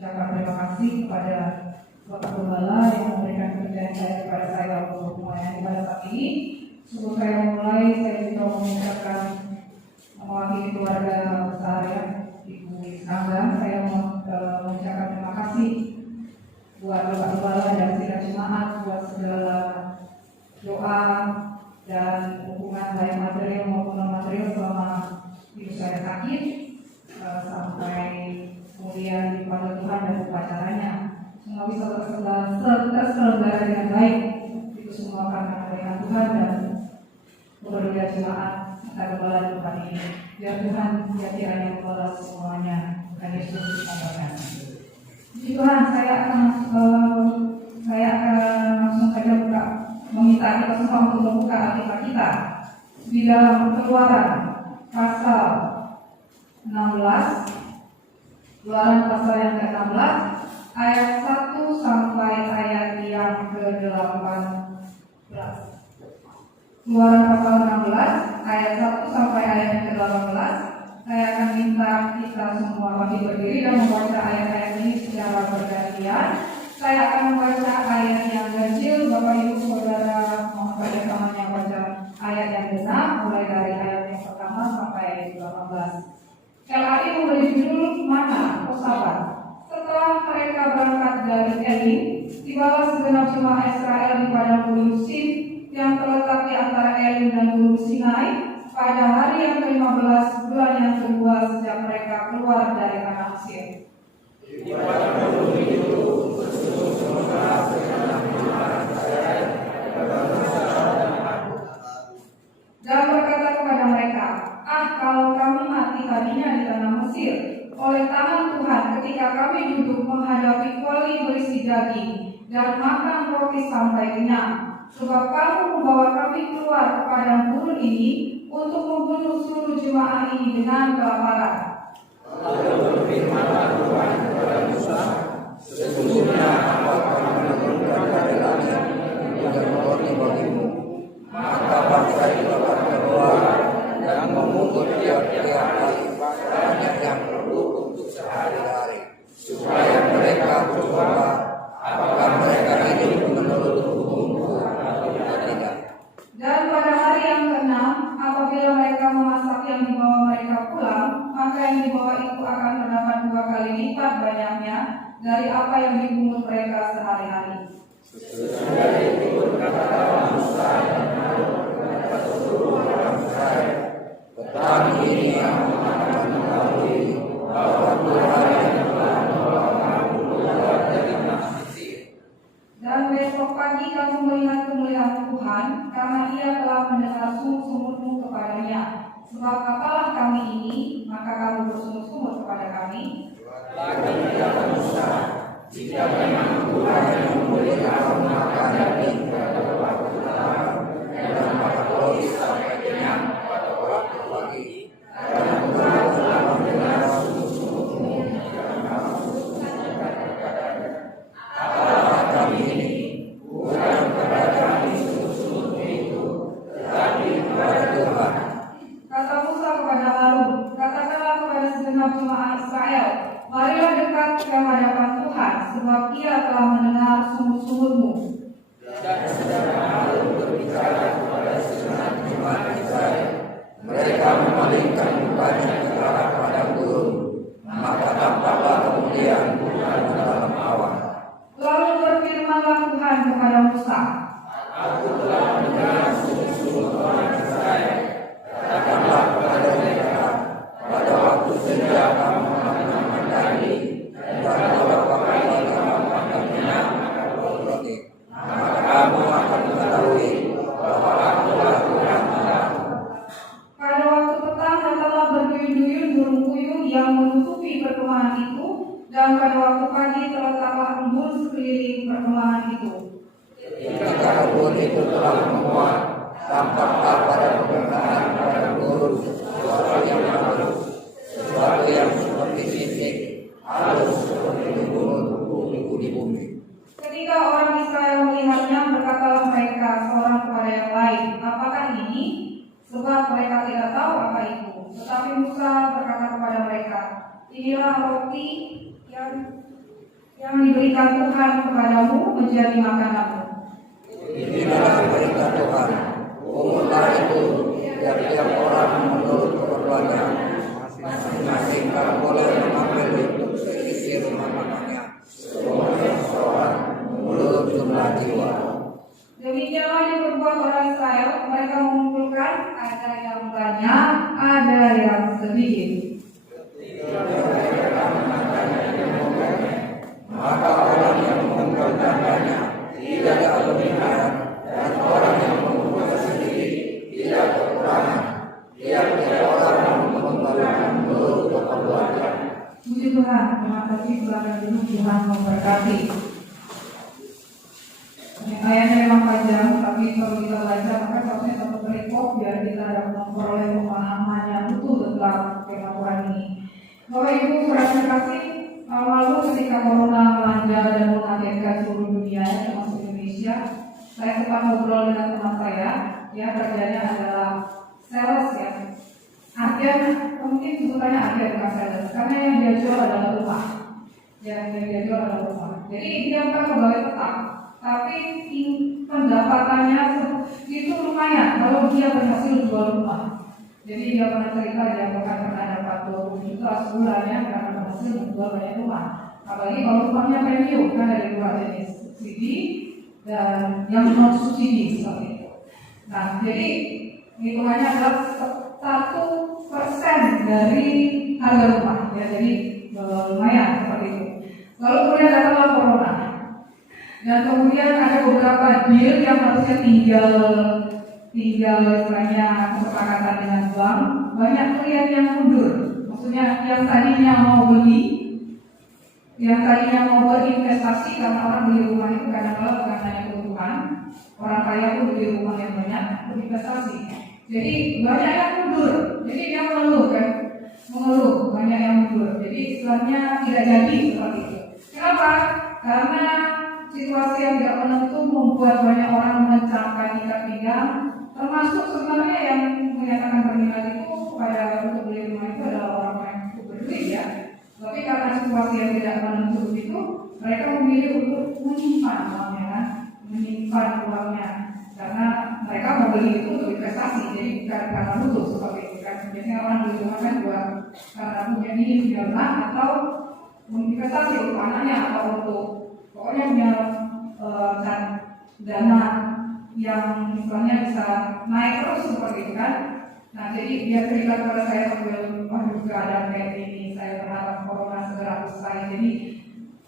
mengucapkan terima kasih kepada Bapak Gembala yang memberikan kepercayaan saya kepada saya untuk melayani pada saat ini. Sebelum saya mulai, saya juga mengucapkan mewakili keluarga besar ya, Ibu Angga, saya mengucapkan terima kasih buat Bapak Gembala dan sidang jemaat, buat segala doa dan dukungan baik material maupun non material selama hidup saya sakit sampai kemudian dipanggil Tuhan dan upacaranya semua bisa terselenggara dengan baik. Itu semua karena kebaikan Tuhan dan kepedulian jemaat serta Gembala di tempat ini. Biar Tuhan kiranya membalas semuanya. Tuhan Yesus dimuliakan. Puji Tuhan, saya akan langsung saja meminta kita semua untuk membuka Alkitab kita di dalam Keluaran pasal 16. Keluaran pasal yang ke-16 ayat 1 sampai ayat yang ke-18. Keluaran pasal 16 ayat 1 sampai ayat yang ke-18. Saya akan minta kita semua bagi berdiri dan membaca ayat-ayat ini secara bergantian. Saya akan membaca ayat yang ganjil, Bapak Ibu Saudara mohon kerjasamanya baca ayat yang genap mulai dari ayat yang pertama sampai ayat 18. LAI memberi judul Mana Pesawat. Setelah mereka berangkat dari Elim, tibalah segenap jemaah Israel di padang gunung Sin yang terletak di antara Elim dan gunung Sinai pada hari yang ke-15 bulan yang kedua sejak mereka keluar dari tanah Mesir. Di padang gunung itu dan berkata kepada mereka, kalau kami mati tadinya di tanah Mesir oleh tangan Tuhan ketika kami duduk menghadapi kuali berisi daging dan makan roti sampai kenyang, sebab kamu membawa kami keluar ke padang gurun ini untuk membunuh seluruh jemaah ini dengan kelaparan. Lalu berfirmanlah Tuhan kepada Musa, sesungguhnya aku akan menurunkan dari langit dan roti bagimu, maka bangsa itu akan keluar dan memungut tiap-tiap kali banyak yang perlu untuk sehari-hari, supaya mereka bercoba apakah mereka hidup menurut hukumku atau tidak. Dan pada hari yang ke-6, apabila mereka memasak yang dibawa mereka pulang, maka yang dibawa itu akan mendapat 2 kali lipat banyaknya dari apa yang dipungut mereka sehari-hari. Sesudah itu berkatalah Musa dan Harun kepada seluruh orang Israel, petang ini aku akan mengetahui bahwa Tuhan yang telah membawa kamu keluar dari tanah Mesir. Dan besok pagi kamu melihat kemuliaan Tuhan, karena Ia telah mendengar sumur-sumurmu kepadanya. Sebab apalah kami ini, maka kamu bersumur-sumur kepada kami. Lagi kata Musa, jika memang Tuhan yang memberi kamu makan daging pada waktu malam dan makan roti sampai kenyang pada waktu pagi, dan Tuhan telah mendengar sumur-sumurmu dan kamu bersumur kepadanya. Apalah kami ini, bukan kepada kami sumur-sumurmu itu, tetapi kepada Tuhan. Kata Musa kepada Harun, katakanlah kepada segenap jemaah Israel, marilah dekat ke hadapan Tuhan, sebab Ia telah mendengar sumur-sumurmu. Dan saudara Harun berbicara kepada segenap jemaat Israel, mereka memalingkan mukanya ke arah padang gurun, maka tampaklah kemuliaan Tuhan dalam awan. Lalu berfirmanlah Tuhan kepada Musa, aku telah mendengar sumur-sumur orang Israel. Katakanlah kepada mereka, pada waktu senja kamu makan daging, dan pada waktu pagi kamu makan kenyang roti, maka kamu akan mengetahui bahwa akulah Tuhan Allahmu. Pada waktu petang datanglah berduyun-duyun burung puyuh yang menutupi perkemahan itu, dan pada waktu pagi terletaklah embun sekeliling perkemahan itu. Ketika embun itu telah memuat, tampaklah pada permukaan padang gurun suara yang halus, sesuatu yang seperti sisik, halus seperti bulu di bumi. Ketika orang Israel melihatnya, berkatalah mereka seorang kepada yang lain, apakah ini? Sebab mereka tidak tahu apa itu. Tetapi Musa berkata kepada mereka, inilah roti yang yang diberikan Tuhan kepadamu menjadi makananmu. Inilah berita Tuhan. Umumlah itu tiap-tiap orang menurut keperluannya. Masing-masing kamu boleh mengambil untuk seisi rumah makannya. Seorang menurut jumlah jiwa. Demikianlah diperbuat orang Israel. Mereka mengumpulkan, ada yang banyak, ada yang sedikit. Maka orang yang mengumpulkan banyak tidak kelebihan, dan orang yang mengumpulkan sedikit tidak kekurangan. Tiap-tiap orang mengumpulkan menurut keperluannya. Puji Tuhan, terima kasih silakan duduk, Tuhan memberkati. Ayatnya memang panjang, tapi kalau kita baca maka seharusnya satu perikop biar kita dapat memperoleh pemahaman yang utuh tentang firman Tuhan ini. Bapak Ibu, saudara terkasih, lalu ketika corona melanda dan mengagetkan seluruh dunia, termasuk Indonesia, saya sempat ngobrol dengan teman saya, ya kerjanya adalah sales ya. Agen, mungkin sebutannya agen bukan sales, karena yang dia jual adalah rumah. Yang dia jual adalah rumah. Jadi dia bukan pegawai tetap, tapi pendapatannya itu lumayan kalau dia berhasil jual rumah. Jadi dia pernah cerita dia bukan pernah dapat 20 juta sebulannya karena berhasil menjual banyak rumah. Apalagi kalau rumahnya premium kan dari dua jenis CD dan yang non subsidi seperti itu. Nah, jadi hitungannya adalah 1% dari harga rumah. Ya, jadi lumayan seperti itu. Lalu kemudian datanglah corona. Dan kemudian ada beberapa deal yang harusnya tinggal istilahnya kesepakatan dengan bank, banyak klien yang mundur. Maksudnya yang tadinya mau beli, yang tadinya mau berinvestasi, karena orang beli rumah itu kadang-kadang bukan hanya kebutuhan, orang kaya pun beli rumah yang banyak berinvestasi. Jadi banyak yang mundur. Jadi dia mengeluh kan, banyak yang mundur. Jadi istilahnya tidak jadi seperti itu. Kenapa? Karena situasi yang tidak menentu membuat banyak orang mencangkang ikat pinggang, termasuk sebenarnya yang menyatakan berminat itu pada untuk beli rumah itu adalah orang yang cukup berduit ya. Tapi karena situasi yang tidak menentu itu, mereka memilih untuk menyimpan uangnya, kan? Menyimpan uangnya, karena mereka mau beli itu untuk investasi, jadi bukan karena butuh seperti itu kan. Biasanya orang beli rumah kan buat karena punya ini punya rumah atau investasi untuk anaknya atau untuk pokoknya punya kan dana yang misalnya bisa naik terus seperti itu kan. Nah jadi dia cerita kepada saya sambil waduh keadaan kayak ini, saya berharap corona segera selesai jadi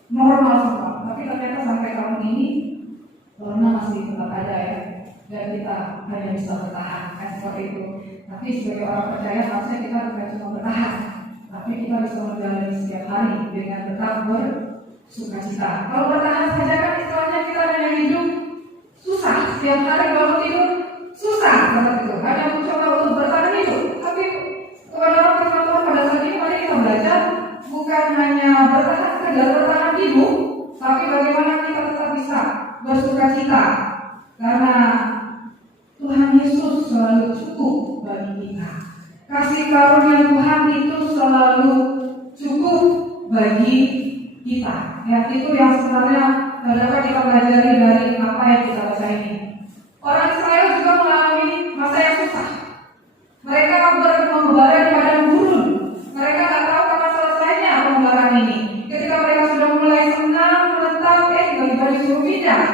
normal semua. Tapi ternyata sampai tahun ini corona masih tetap ada ya, dan kita hanya bisa bertahan kan seperti itu. Tapi sebagai orang percaya harusnya kita bukan cuma bertahan, tapi kita bisa menjalani setiap hari dengan tetap bersukacita. Kalau bertahan saja kan istilahnya kita hanya hidup susah, setiap hari bangun tidur susah seperti itu. Hanya mencoba untuk bertahan hidup. Tapi kepada orang Tuhan pada saat ini mari kita belajar bukan hanya bertahan saja bertahan hidup, tapi bagaimana kita tetap bisa bersukacita karena Tuhan Yesus selalu cukup bagi kita. Kasih karunia Tuhan itu selalu cukup bagi kita. Ya, itu yang sebenarnya dapat kita pelajari dari apa yang kita baca ini. Orang Israel juga mengalami masa yang susah. Mereka membara di padang gurun. Mereka tak tahu kapan selesainya pembaran ini. Ketika mereka sudah mulai senang menetap, tiba-tiba disuruh pindah.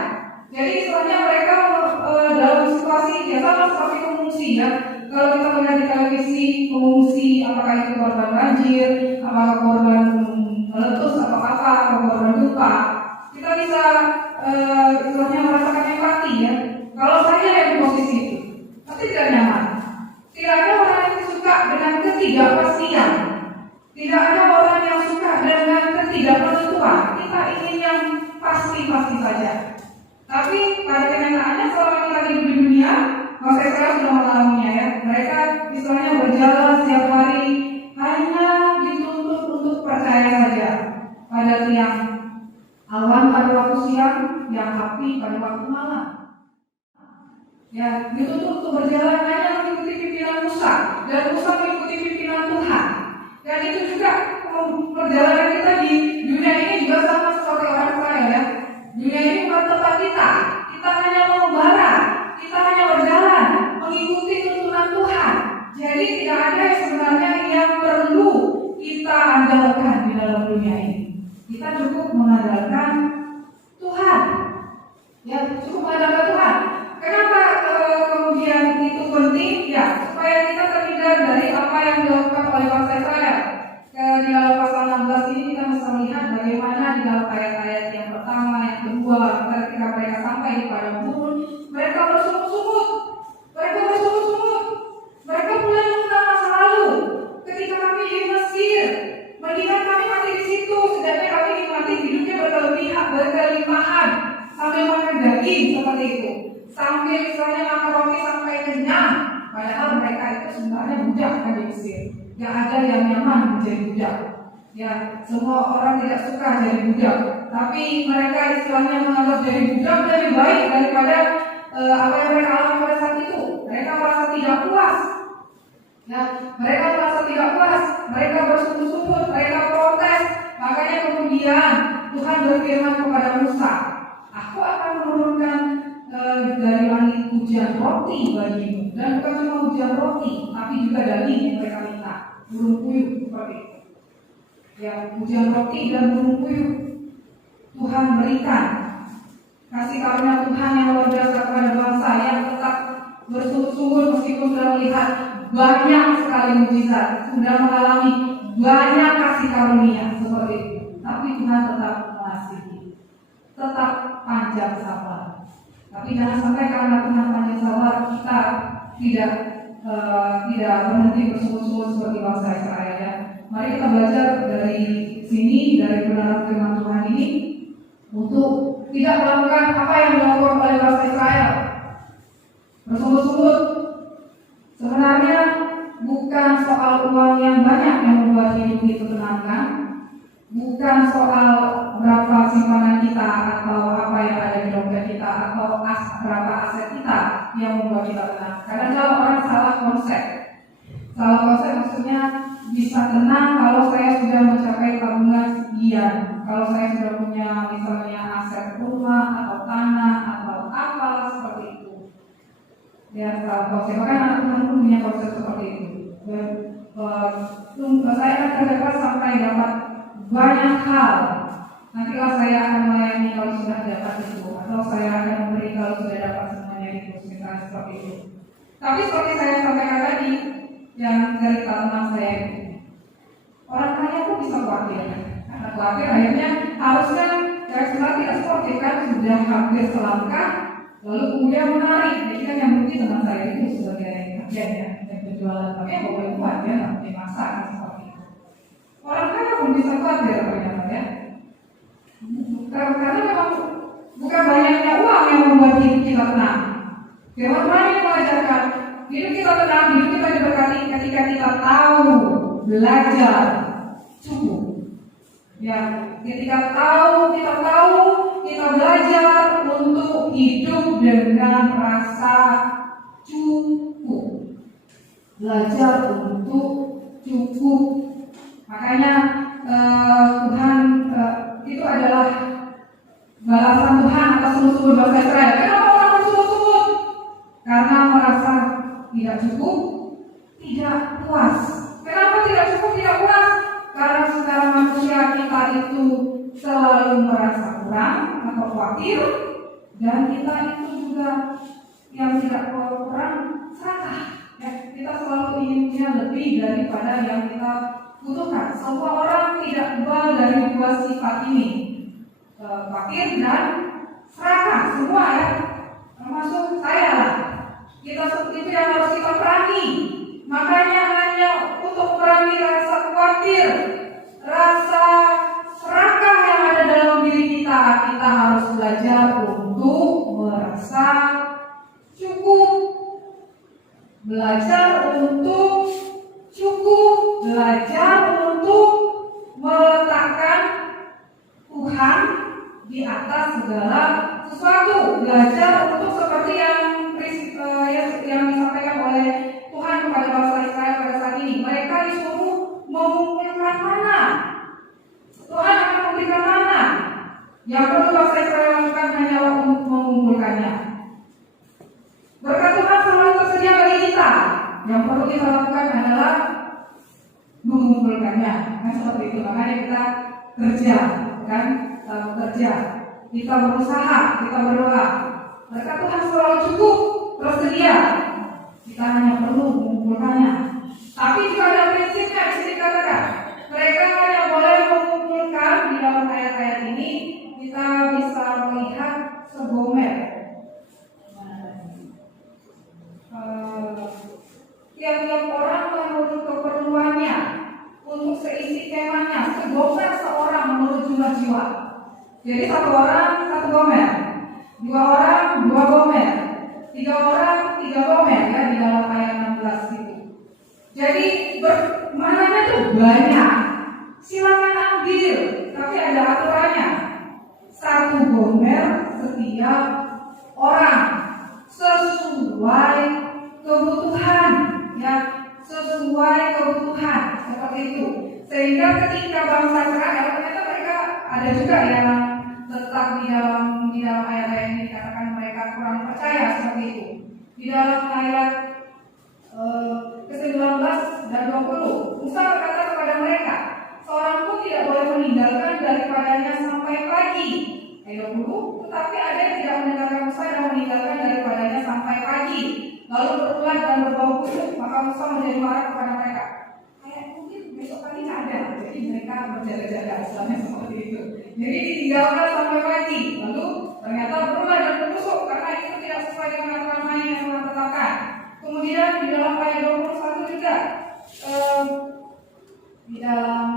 Jadi istilahnya mereka dalam situasi ya sama seperti pengungsi ya. Kalau kita melihat di televisi pengungsi, apakah itu korban banjir, apakah korban meletus atau apa, korban gempa, kita bisa istilahnya merasakan empati ya. Kalau saya yang di posisi itu, pasti tidak nyaman. Tidak ada orang yang suka dengan ketidakpastian. Tidak ada orang yang suka dengan ketidakmenentuan. Kita ingin yang pasti-pasti saja. Tapi pada kenyataannya selama kita hidup di dunia, masa Israel sudah mengalaminya ya. Mereka istilahnya berjalan setiap hari hanya dituntut untuk percaya saja pada tiang awan pada waktu siang, yang api pada waktu malam. Ya, dituntut untuk berjalan hanya mengikuti pimpinan Musa, dan Musa mengikuti pimpinan Tuhan. Dan itu juga perjalanan kita di dunia ini juga sama seperti andalkan di dalam dunia ini. Kita cukup mengandalkan Tuhan. Ya, cukup mengandalkan Tuhan. Kenapa kemudian itu penting? Ya, supaya kita terhindar dari apa yang dilakukan oleh bangsa Israel. Di dalam pasal 16 ini kita bisa melihat bagaimana di dalam ayat-ayat yang pertama, yang kedua, ketika mereka sampai di padang gurun, mereka bersungut-sungut. Mereka mulai mengenang masa lalu. Ketika kami di Mesir, mendingan kami mati di situ, sedangkan kami nikmati hidupnya berkelimpahan, sambil makan daging seperti itu, sambil misalnya makan roti sampai kenyang. Padahal mereka itu sebenarnya budak kan di Mesir. Gak ada yang nyaman menjadi budak. Ya, semua orang tidak suka jadi budak. Tapi mereka istilahnya menganggap jadi budak lebih baik daripada apa yang mereka alami pada saat itu. Mereka merasa tidak puas. Ya, mereka merasa tidak puas. Mereka bersungut-sungut, mereka protes. Makanya kemudian Tuhan berfirman kepada Musa, Aku akan menurunkan dari langit hujan roti bagimu, dan bukan cuma hujan roti, tapi juga daging yang mereka minta, burung puyuh seperti itu. Ya, hujan roti dan burung puyuh Tuhan berikan. Kasih karunia Tuhan yang luar biasa kepada bangsa yang tetap bersungut-sungut meskipun sudah melihat banyak sekali mujizat, sudah mengalami banyak kasih karunia seperti itu. Tapi Tuhan tetap mengasihi, tetap panjang sabar. Tapi jangan sampai karena Tuhan panjang sabar kita tidak berhenti bersungut-sungut seperti bangsa Israel. Ya. Mari kita belajar dari sini, dari kebenaran firman Tuhan ini, untuk tidak melakukan apa yang dilakukan oleh bangsa Israel. Bersungut-sungut. Sebenarnya bukan soal uang yang banyak yang membuat hidup itu menyenangkan, bukan soal berapa simpanan kita atau apa yang ada di dompet kita atau berapa aset kita yang membuat kita tenang. Kadang-kadang orang salah konsep. Salah konsep maksudnya bisa tenang kalau saya sudah mencapai tabungan sekian, kalau saya sudah punya misalnya aset rumah atau tanah atau apa seperti itu. Ya, salah konsep. Bahkan anak Tuhan pun punya konsep seperti itu. Saya akan kerja keras sampai dapat banyak hal. Nantilah saya akan melayani kalau sudah dapat itu, atau saya akan memberi kalau sudah dapat semuanya itu, misalnya seperti itu. Tapi seperti saya sampaikan tadi, yang dari teman saya itu, orang kaya pun bisa khawatir. Karena khawatir akhirnya harusnya sebenarnya tidak sportif kan, sudah hampir selangkah, lalu kemudian menarik. Jadi kan yang rugi teman saya itu sebagai agen ya, yang berjualan, tapi ya boleh buat ya, nggak boleh masak seperti itu. Orang kaya pun bisa khawatir ternyata ya. Karena memang bukan banyaknya uang yang membuat hidup kita tenang. Firman Tuhan yang mengajarkan hidup kita tenang, hidup kita diberkati ketika kita tahu, belajar, cukup. Ya, ketika kita belajar untuk hidup dengan rasa cukup. Belajar untuk cukup. Makanya Tuhan itu adalah balasan Tuhan atas sungguh-sungguh bangsa Israel. Kenapa orang bersungguh-sungguh? Karena merasa tidak cukup, tidak puas. Kenapa tidak cukup, tidak puas? Karena secara manusia kita itu selalu merasa kurang atau khawatir, dan kita itu juga yang tidak kurang serakah. Ya, kita selalu inginnya lebih daripada yang kita butuhkan. Semua orang tidak kebal dari dua sifat ini, khawatir dan serakah, semua ya, termasuk saya lah. Kita seperti itu yang harus kita perangi. Makanya hanya untuk memerangi rasa khawatir, rasa serakah yang ada dalam diri kita, kita harus belajar untuk merasa cukup. Belajar untuk cukup, belajar untuk meletakkan Tuhan di atas segala sesuatu. Belajar untuk seperti yang disampaikan oleh Tuhan kepada bangsa Israel pada saat ini. Mereka disuruh mengumpulkan mana. Tuhan akan memberikan mana. Yang perlu bangsa Israel lakukan hanyalah untuk mengumpulkannya. Berkat Tuhan selalu tersedia bagi kita. Yang perlu kita lakukan adalah mengumpulkan mengumpulkannya. Kan seperti itu, makanya kita kerja, kan? Bekerja, kita berusaha, kita berdoa. Berkat Tuhan selalu cukup, tersedia. Kita hanya perlu mengumpulkannya. Tapi juga ada prinsipnya, di sini katakan, mereka hanya boleh mengumpulkan di dalam ayat-ayat ini. Kita bisa melihat segomer. Tiap-tiap orang menurut keperluannya untuk seisi kemahnya, segomer seorang menurut jumlah jiwa. Jadi satu orang satu gomer, dua orang dua gomer, tiga orang tiga gomer ya di dalam ayat 16 itu. Jadi mananya tuh banyak, silakan ambil, tapi ada aturannya. Satu gomer setiap orang sesuai kebutuhan, ya sesuai kebutuhan seperti itu. Sehingga ketika bangsa Israel ternyata mereka ada juga yang tetap di dalam ayat-ayat ini dikatakan mereka kurang percaya seperti itu. Di dalam ayat ke-19 dan 20, Musa berkata kepada mereka, seorang pun tidak boleh meninggalkan daripadanya sampai pagi. Ayat 20, tetapi ada yang tidak mendengarkan Musa dan meninggalkan daripadanya sampai pagi, lalu berulat dan berbau busuk. Maka Musa menjadi marah kepada mereka. Kayak mungkin besok pagi ada, jadi mereka berjaga-jaga, misalnya seperti itu. Jadi ditinggalkan sampai pagi, lalu ternyata berulat dan berbusuk karena itu tidak sesuai dengan aturan main yang telah ditetapkan. Kemudian di dalam ayat 21 juga, di dalam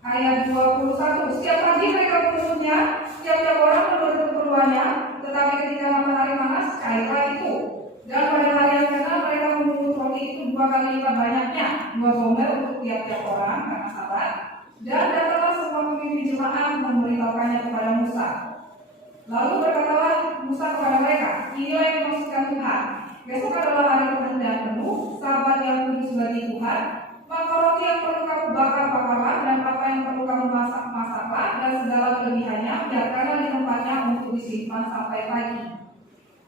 ayat 21, setiap pagi mereka memungut-nya, setiap orang menurut keperluannya, tetapi ketika matahari panas, cairlah itu. Dan pada hari yang ke-6 mereka memungut roti itu 2 kali lipat banyaknya, 2 gomer untuk tiap-tiap orang karena Sabat. Dan datanglah semua pemimpin jemaat memberitahukannya kepada Musa. Lalu berkatalah Musa kepada mereka, inilah yang dimaksudkan Tuhan. Besok adalah hari pertemuan penuh, Sabat yang kudus bagi Tuhan. Maka roti yang perlu kamu bakar-bakarlah, dan apa yang perlu kamu masak-masaklah, dan segala kelebihannya biarkanlah di tempatnya untuk disimpan sampai pagi.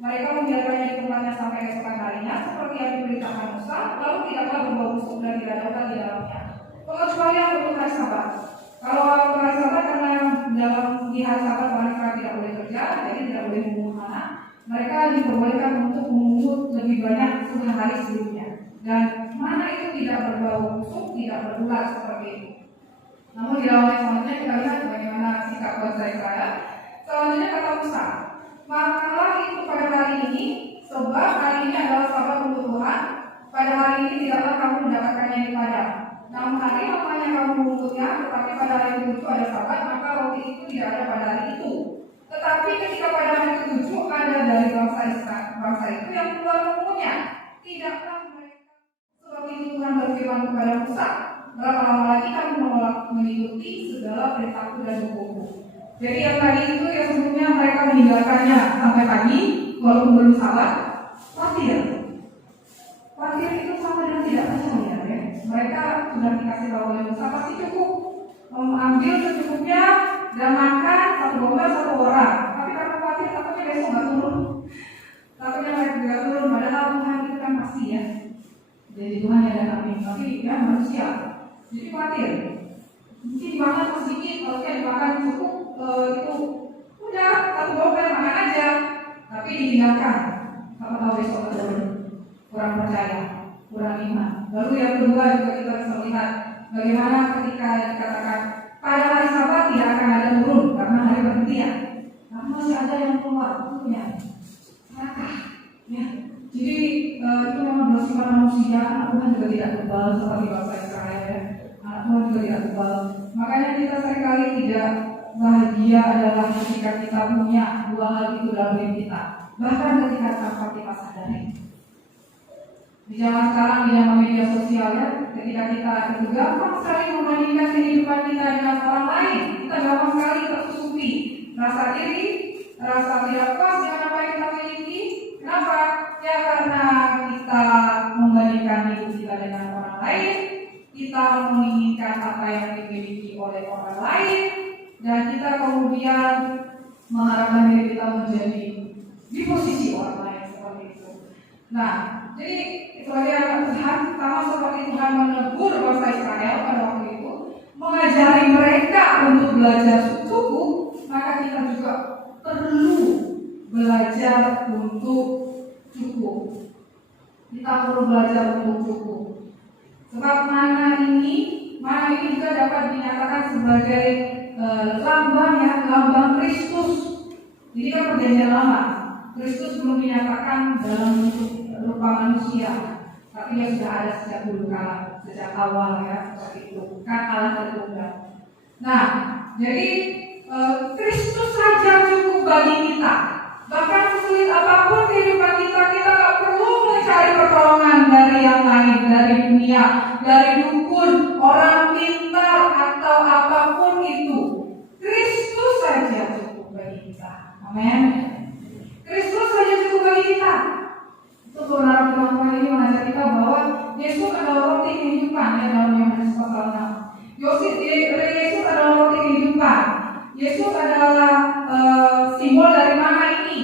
Mereka membiarkannya di tempatnya sampai keesokan harinya, seperti yang diberitakan Musa, lalu tidaklah berbau busuk dan tidak dapat di dalamnya. Pengecualian untuk hari Sabat. Kalau hari Sabat, karena di hari Sabat mereka tidak boleh kerja, jadi tidak boleh memungut mana, mereka diperbolehkan untuk memungut lebih banyak sehari sebelumnya. Dan mana itu tidak berbau busuk, tidak berulat seperti itu. Namun di dalam ayat selanjutnya kita lihat bagaimana sikap bangsa Israel. Selanjutnya kata Musa, makalah itu pada hari ini, sebab hari ini adalah Sabat untuk Tuhan. Pada hari ini tidaklah kamu mendapatkannya di padang. 6 hari lamanya kamu memungutnya, tetapi pada hari ke-7 ada Sabat, maka roti itu tidak ada pada hari itu. Tetapi ketika pada hari ke-7 ada dari bangsa itu yang keluar memungutnya, tidaklah mereka. Sebab itu Tuhan berfirman kepada Musa, berapa lama lagi kamu menolak mengikuti segala perintahku dan hukumku. Jadi yang tadi itu yang sebelumnya mereka meninggalkannya sampai pagi, walaupun belum Sabat, khawatir itu sama dengan tidak percaya. Mereka sudah dikasih tahu oleh Musa pasti cukup mengambil secukupnya dan makan satu gomer satu orang. Tapi karena khawatir takutnya besok nggak turun, takutnya mereka nggak turun. Padahal Tuhan itu kan pasti ya. Jadi Tuhan ada kami, tapi ya manusia. Jadi khawatir. Mungkin dimakan sedikit, kalau tidak dimakan cukup itu udah satu gomer makan aja. Tapi ditinggalkan. Kamu tahu besok nggak turun. Kurang percaya, kurang iman. Lalu yang kedua juga kita bisa melihat bagaimana ketika dikatakan pada hari Sabat tidak akan ada turun karena hari perhentian. Tapi masih ada yang keluar, tentunya serakah. Ya. Jadi itu memang bersifat manusia. Anak Tuhan juga tidak tebal seperti bangsa Israel. Ya. Anak Tuhan juga tidak tebal. Makanya kita seringkali tidak bahagia adalah ketika kita punya dua hal itu dalam diri kita. Bahkan ketika tanpa kita sadari. Di zaman sekarang di zaman media sosial ya, ketika kita itu gampang sekali membandingkan kehidupan kita dengan orang lain, kita gampang sekali tersusupi rasa diri, rasa tidak puas dengan apa yang kita miliki. Kenapa? Ya karena kita membandingkan hidup kita dengan orang lain, kita menginginkan apa yang dimiliki oleh orang lain, dan kita kemudian mengharapkan diri kita menjadi di posisi orang lain seperti itu. Nah, jadi sebagai anak Tuhan, sama seperti Tuhan menebus Kita perlu belajar untuk cukup. Sebab mana ini juga dapat dinyatakan sebagai lambang Kristus. Jadi kan perjanjian lama, Kristus belum dinyatakan dalam bentuk rupa manusia, tapi dia sudah ada sejak dulu kala, sejak awal ya, seperti itu. Kan Allah tertunggal. Nah, jadi Kristus saja cukup bagi kita. Bahkan sesulit apapun kehidupan kita tak perlu mencari pertolongan dari yang lain, dari dunia, dari dukun, orang pintar, atau apapun itu. Kristus saja cukup bagi kita. Amin. Kristus saja cukup bagi kita. Itu kebenaran firman ini mengajar kita bahwa Yesus adalah roti kehidupan ya, dalam Yohanes pasal 6. Yesus adalah roti kehidupan. Yesus adalah simbol dari mana ini.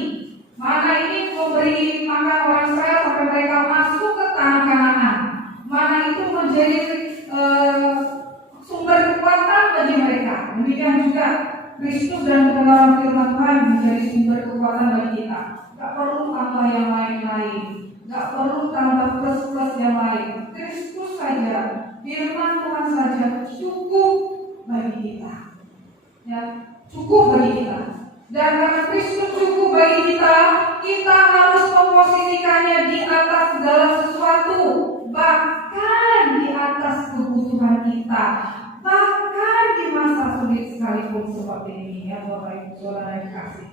Mana ini memberi makan orang Israel sampai mereka masuk ke tanah Kanaan. Mana itu menjadi sumber kekuatan bagi mereka. Demikian juga Kristus dan kebenaran firman Tuhan menjadi sumber kekuatan bagi kita. Gak perlu tambah yang lain-lain, gak perlu tambah plus-plus yang lain. Kristus saja, firman Tuhan saja cukup bagi kita. Ya, cukup bagi kita. Dan karena Kristus cukup bagi kita, kita harus memposisikannya di atas segala sesuatu, bahkan di atas kebutuhan kita, bahkan di masa sulit sekalipun seperti ini ya Bapak Ibu Saudara yang kasih.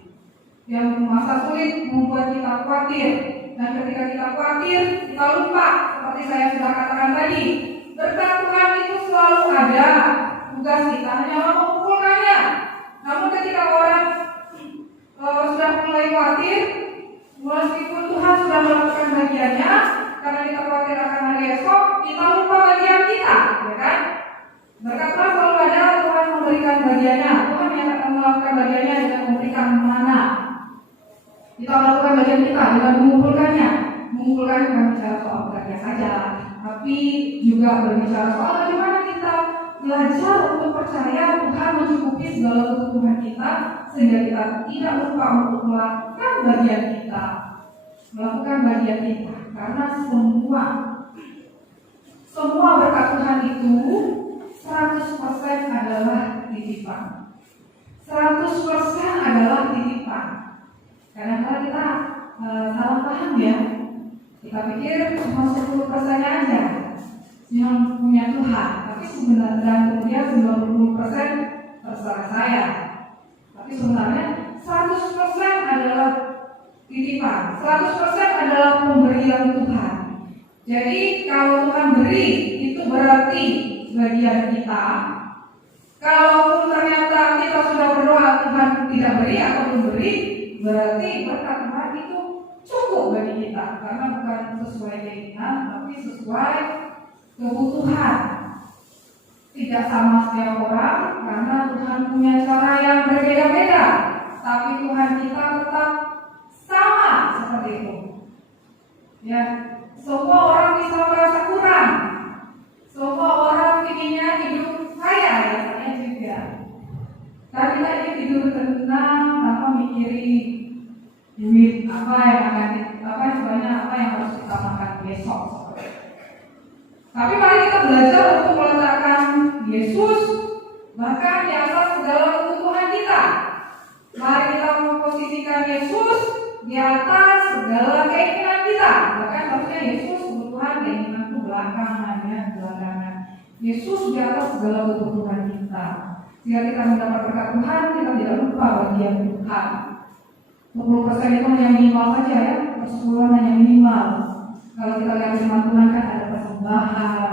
Yang masa sulit membuat kita khawatir, dan ketika kita khawatir, kita lupa seperti saya sudah katakan tadi, berkat Tuhan itu selalu ada. Tugas kita hanya mengumpulkannya. Namun ketika orang sudah mulai khawatir, meskipun Tuhan sudah melakukan bagiannya, karena kita khawatir akan hari esok, kita lupa bagian kita, ya kan? Berkat Tuhan selalu ada, Tuhan memberikan bagiannya. Tuhan yang akan melakukan bagiannya dengan memberikan mana. Kita melakukan bagian kita dengan mengumpulkannya. Mengumpulkan bukan bicara soal bekerja saja, tapi juga berbicara soal bagaimana kita belajar untuk percaya Tuhan mencukupi segala kebutuhan kita, sehingga kita tidak lupa untuk melakukan bagian kita. Melakukan bagian kita, karena semua berkat Tuhan itu 100% adalah titipan. 100% adalah titipan. Kadang-kadang kita salah paham ya. Kita pikir cuma 10% aja yang punya Tuhan, tapi sebenarnya dan kemudian 90% terserah saya. Tapi sebenarnya 100% adalah titipan, 100% adalah pemberian Tuhan. Jadi kalau Tuhan beri, itu berarti bagian kita. Kalau ternyata kita sudah berdoa Tuhan tidak beri atau memberi, berarti berkat Tuhan itu cukup bagi kita, karena bukan sesuai keinginan, tapi sesuai kebutuhan. Tidak sama setiap orang, karena Tuhan punya cara yang berbeda-beda, tapi Tuhan kita tetap sama seperti itu. Ya, semua orang bisa merasa kurang. Semua orang inginnya hidup kaya, ya saya juga. Tapi kita ingin tidur tenang tanpa mikirin duit apa yang harus kita makan besok. Tapi mari kita belajar untuk meletakkan Yesus bahkan di atas segala kebutuhan kita. Mari kita memposisikan Yesus di atas segala keinginan kita. Bahkan harusnya Yesus kebutuhan keinginan itu belakangan. Yesus di atas segala kebutuhan kita. Jika kita mendapat berkat Tuhan, kita tidak lupa bagian Tuhan. 20% itu hanya minimal saja ya, persepuluhan hanya minimal. Kalau kita lihat firman Tuhan kan ada persembahan,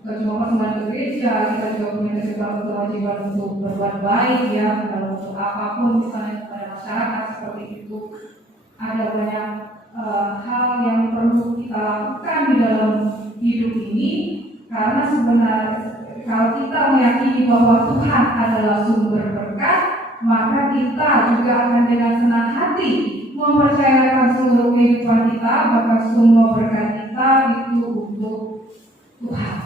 bukan cuma persembahan ke gereja, kita juga punya kewajiban untuk berbuat baik ya, kalau untuk apapun misalnya kepada masyarakat seperti itu. Ada banyak hal yang perlu kita lakukan di dalam hidup ini, karena sebenarnya kalau kita meyakini bahwa Tuhan adalah sumber berkat, maka kita juga akan dengan senang hati mempercayakan seluruh kehidupan kita, bahkan semua berkat kita itu untuk Tuhan.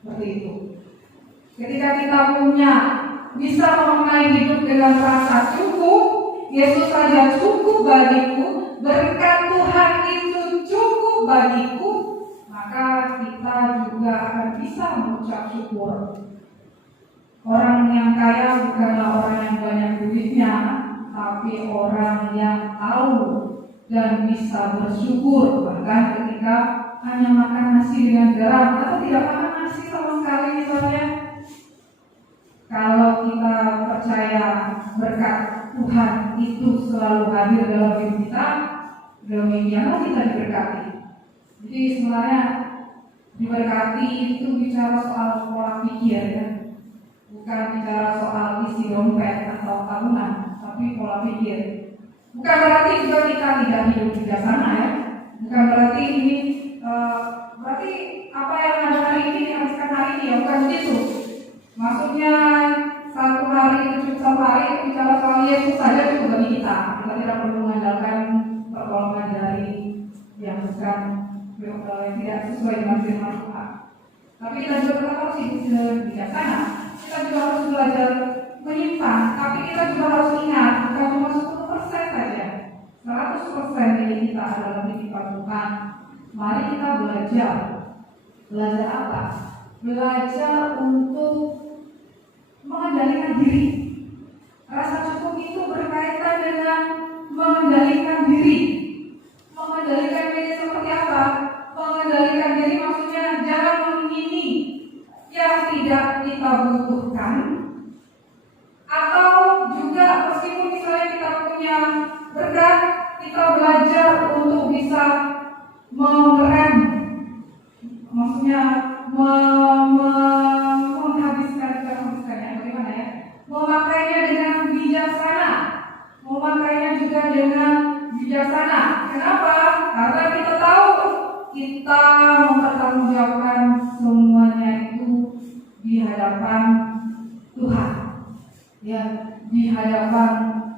Seperti itu. Ketika kita bisa memaknai hidup dengan rasa cukup, Yesus saja cukup bagiku, berkat Tuhan itu cukup cukup bagiku, maka kita juga akan bisa mengucap syukur. Orang yang kaya bukanlah orang yang banyak duitnya, tapi orang yang tahu dan bisa bersyukur, bahkan ketika hanya makan nasi dengan garam atau tidak makan nasi sama sekali misalnya. Kalau kita percaya berkat Tuhan itu selalu hadir dalam hidup kita, demikianlah kita diberkati. Jadi sebenarnya diberkati itu bicara soal pola pikir ya, bukan bicara soal isi dompet atau tabungan, tapi pola pikir. Bukan berarti juga kita tidak hidup bijaksana ya, bukan berarti ini berarti apa yang ada hari ini dihabiskan hari ini ya, bukan begitu. Maksudnya satu hari itu cukup satu hari bicara soal Yesus saja cukup bagi kita. Kita tidak perlu mengandalkan pertolongan dari yang bukan tidak sesuai dengan firman Tuhan. Tapi kita juga tetap harus hidup bijaksana. Kita juga harus belajar menyimpan. Tapi kita juga harus ingat bukan cuma 10% saja. 100% dari kita adalah titipan Tuhan. Mari kita belajar. Belajar apa? Belajar untuk mengendalikan diri. Rasa cukup itu berkaitan dengan mengendalikan diri. Mengendalikan diri seperti apa? Mengendalikan diri maksudnya jangan mengingini yang tidak kita butuhkan, atau juga meskipun misalnya kita punya berkat, kita belajar untuk bisa mengerem, maksudnya memakainya dengan bijaksana, memakainya juga dengan bijaksana. Kenapa? Karena kita tahu kita mempertanggungjawabkan semuanya itu di hadapan Tuhan, ya, di hadapan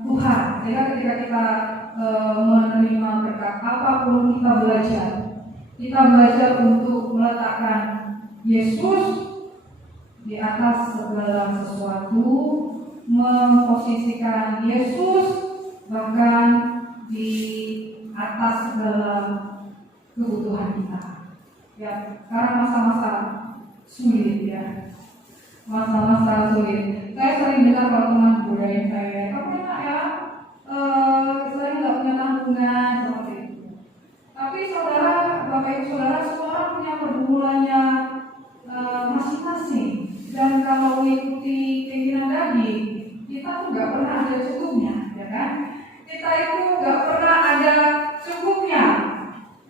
Tuhan. Sehingga ketika kita menerima berkat apapun kita belajar untuk meletakkan Yesus di atas segala sesuatu, memposisikan Yesus bahkan di atas segala kebutuhan kita. Ya, sekarang masa-masa sulit ya, masa-masa sulit. Saya sering dengar kalau teman budaya saya, kamu enak ya, saya nggak punya tanggungan seperti itu. Tapi saudara, bapak ibu saudara, semua orang punya pergumulannya masing-masing. Dan kalau mengikuti keinginan daging, kita tuh nggak pernah ada cukupnya, ya kan? Kita itu nggak pernah ada cukupnya.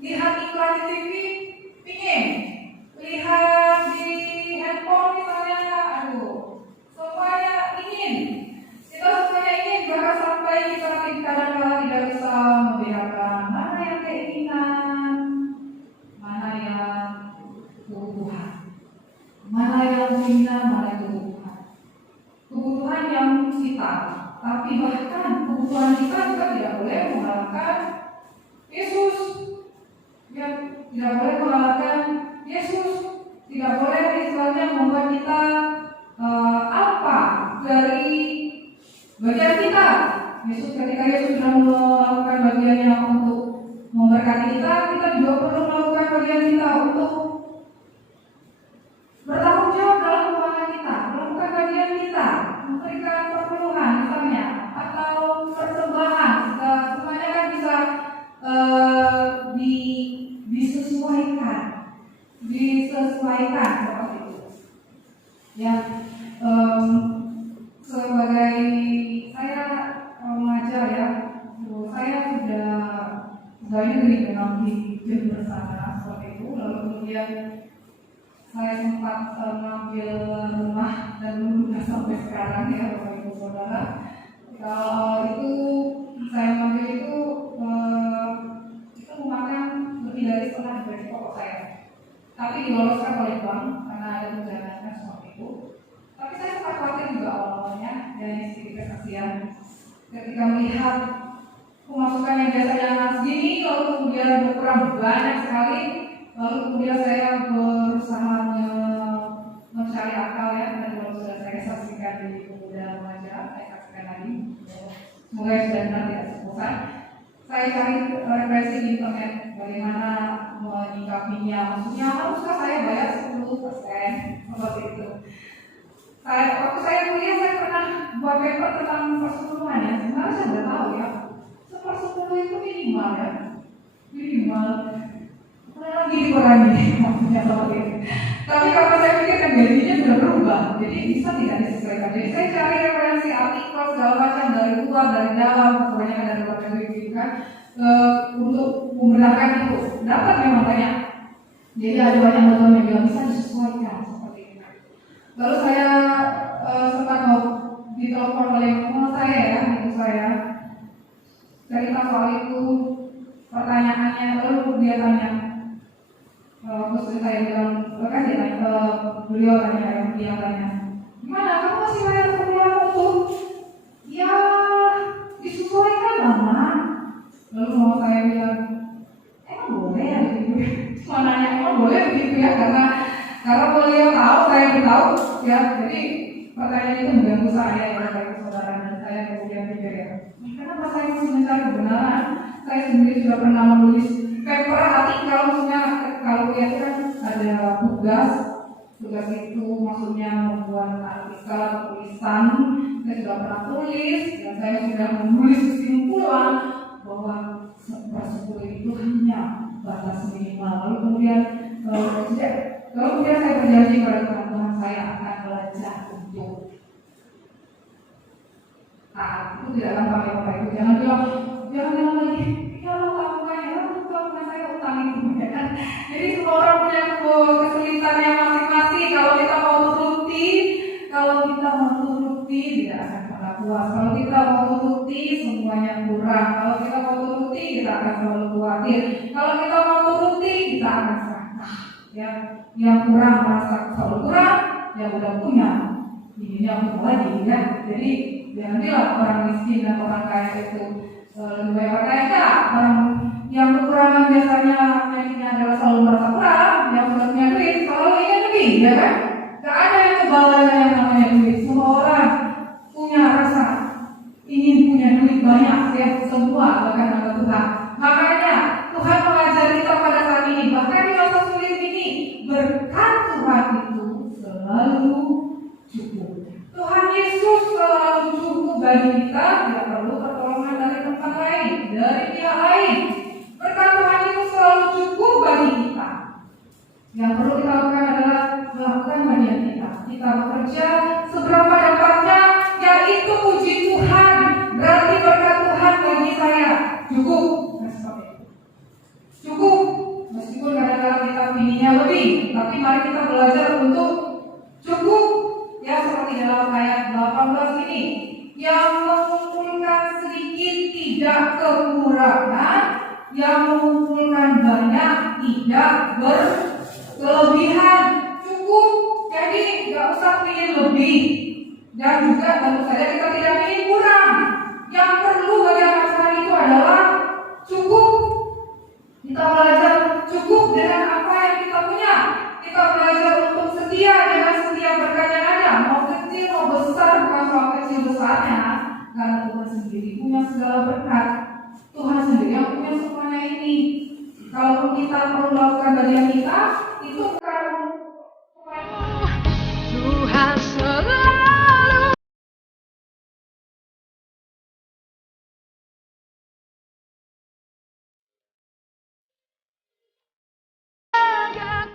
Lihat iklan di TV, pingin. Lihat di handphone misalnya, aduh, semuanya ingin. Kita semuanya ingin, bahkan sampai kita kadang-kadang tidak bisa membedakan mana yang keinginan, mana yang kebutuhan. Mana yang keinginan, mana yang kebutuhan. Kebutuhan yang kita, tapi bahkan kebutuhan kita juga tidak boleh mengalahkan Yesus. Ya, tidak boleh mengalahkan Yesus. Tidak boleh istilahnya membuat kita apa dari bagian kita. Ketika Yesus sudah melakukan bagiannya untuk memberkati kita, kita juga perlu melakukan bagian kita untuk bertanggung jawab dalam keuangan kita, melakukan bagian kita, memberikan perpuluhan misalnya, atau persembahan. Semuanya kan bisa disesuaikan seperti itu. Ya, sebagai saya mengajar ya, saya sudah negeri memang hidup bersama seperti itu. Lalu kemudian saya sempat mengambil rumah dan menunda sampai sekarang ya Bapak Ibu Saudara. Kalau itu saya mengambil itu memakan lebih dari setengah gaji pokok saya. Tapi diloloskan oleh bank karena ada tunjangan seperti itu. Tapi saya sempat khawatir juga awalnya dari segi kesaksian ketika melihat pemasukan yang biasanya segini lalu kemudian berkurang banyak sekali. Lalu kemudian saya berusaha mencari akal ya, dan kalau sudah saya saksikan di pemuda remaja, saya saksikan lagi. Semoga sudah benar tidak bosan. Saya cari referensi di internet bagaimana menyikapinya. Maksudnya haruskah saya bayar 10% seperti itu. Waktu saya kuliah saya pernah buat paper tentang persepuluhan ya. Sebenarnya saya udah tahu ya, 1/10 itu minimal ya, minimal. Lagi dikurangi maksudnya seperti itu. Tapi kalau saya pikir kan gajinya sudah berubah, jadi bisa tidak disesuaikan. Jadi saya cari referensi artikel segala macam dari luar, dari dalam, kebanyakan dari luar negeri gitu kan, untuk membenarkan itu. Dapat memang banyak. Jadi ada banyak teman yang bilang bisa disesuaikan seperti itu. Lalu saya sempat mau ditelepon oleh mama saya ya, ibu saya, cerita soal itu, pertanyaannya, lalu dia tanya. Terus saya bilang, kan beliau tanya, dia tanya, gimana kamu masih bayar kuliah tuh? Ya disesuaikan lama. Lalu mau saya bilang, emang boleh ya begitu? Mau nanya emang boleh begitu ya? Karena beliau tahu, saya tahu ya. Jadi pertanyaan itu mengganggu saya ya, bagi saudara, dan saya kemudian pikir ya, kenapa saya mesti mencari kebenaran? Saya sendiri sudah pernah menulis paper artikel, maksudnya kalau kuliah itu kan ada tugas itu maksudnya membuat artikel tulisan. Saya sudah pernah tulis dan saya sudah menulis kesimpulan bahwa 1/10 itu hanya batas minimal. Lalu kemudian saya berjanji pada Tuhan saya akan belajar untuk itu tidak akan pakai Bapak Ibu. Jangan bilang lagi, ya Allah tabungan saya utang itu ya kan. Jadi semua orang punya kesulitannya masing-masing. Kalau kita mau turuti tidak akan pernah puas. Kalau kita mau turuti semuanya kurang. Kalau kita mau turuti kita akan selalu khawatir. Kalau kita mau turuti kita akan serakah. Ya, yang kurang merasa selalu kurang, yang udah punya ininya untuk lagi ya. Jadi jangan bilang orang miskin dan orang kaya itu lebih baik orang kaya. Orang yang kekurangan biasanya ini adalah selalu merasa kurang, yang punya duit selalu ingin lebih, ya kan? Gak ada yang kebawalan yang namanya duit. Semua orang punya rasa ingin punya duit banyak, ya semua bahkan nama Tuhan. Makanya Tuhan mengajar kita pada saat ini, bahkan di masa sulit ini, berkat Tuhan itu selalu cukup. Tuhan Yesus selalu cukup bagi kita, tidak perlu pertolongan dari tempat lain, dari pihak lain. Berkat Tuhan itu selalu cukup bagi kita. Yang perlu kita lakukan adalah melakukan bagian kita. Kita bekerja seberapa dapatnya, yaitu puji Tuhan. Berarti berkat Tuhan bagi saya cukup. Cukup. Meskipun kadang-kadang kita pinginnya lebih, tapi mari kita belajar untuk cukup. Ya seperti dalam ayat 18 ini, yang mengumpulkan sedikit tidak kekurangan, yang mengumpulkan banyak tidak berkelebihan. Cukup. Jadi nggak usah ingin lebih, dan juga tentu saja kita tidak ingin kurang. Yang perlu bagi anak Tuhan itu adalah cukup. Kita belajar cukup dengan apa yang kita punya. Kita belajar untuk setia dengan setiap berkat yang ada, mau kecil mau besar, bukan soal kecil besarnya, karena Tuhan sendiri punya segala berkat. Tuhan sendiri yang punya semuanya ini. Kalau kita perlu melakukan bagian kita, itu